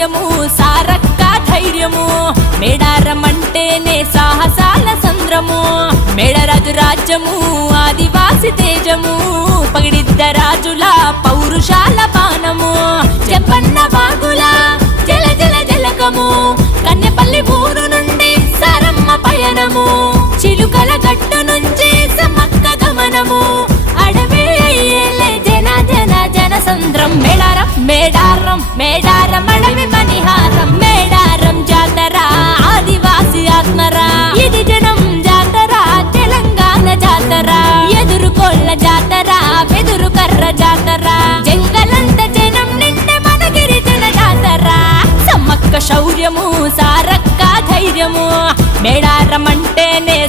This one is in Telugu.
శౌర్యము సారక్క ధైర్యము మేడారం అంటేనే సాహసాల సంద్రము మేడరాజు రాజ్యము ఆదివాసి తేజము పగిడిద్ద రాజుల పౌరుషాల బాణము చెప్పన్న బాగుల జల జల జలకము కన్నెపల్లి ఊరు నుండి సారమ్మ పయనము చిలుకల గట్టు నుంచి సమక్క గమనము అడవి అయ్యేలే జన జన జన సంద్రం మేడారం మేడారం మేడారం అడవి మణిహారం మేడారం జాతర ఆదివాసి ఆత్మరా ఇది జనం జాతర తెలంగాణ జాతర ఎదురుకోళ్ళ జాతర వెదురు కర్ర జాతర జంగలంత జనం నిండే మన గిరిజన జాతర సమ్మక్క శౌర్యము సారక్క ధైర్యము మేడారం అంటేనే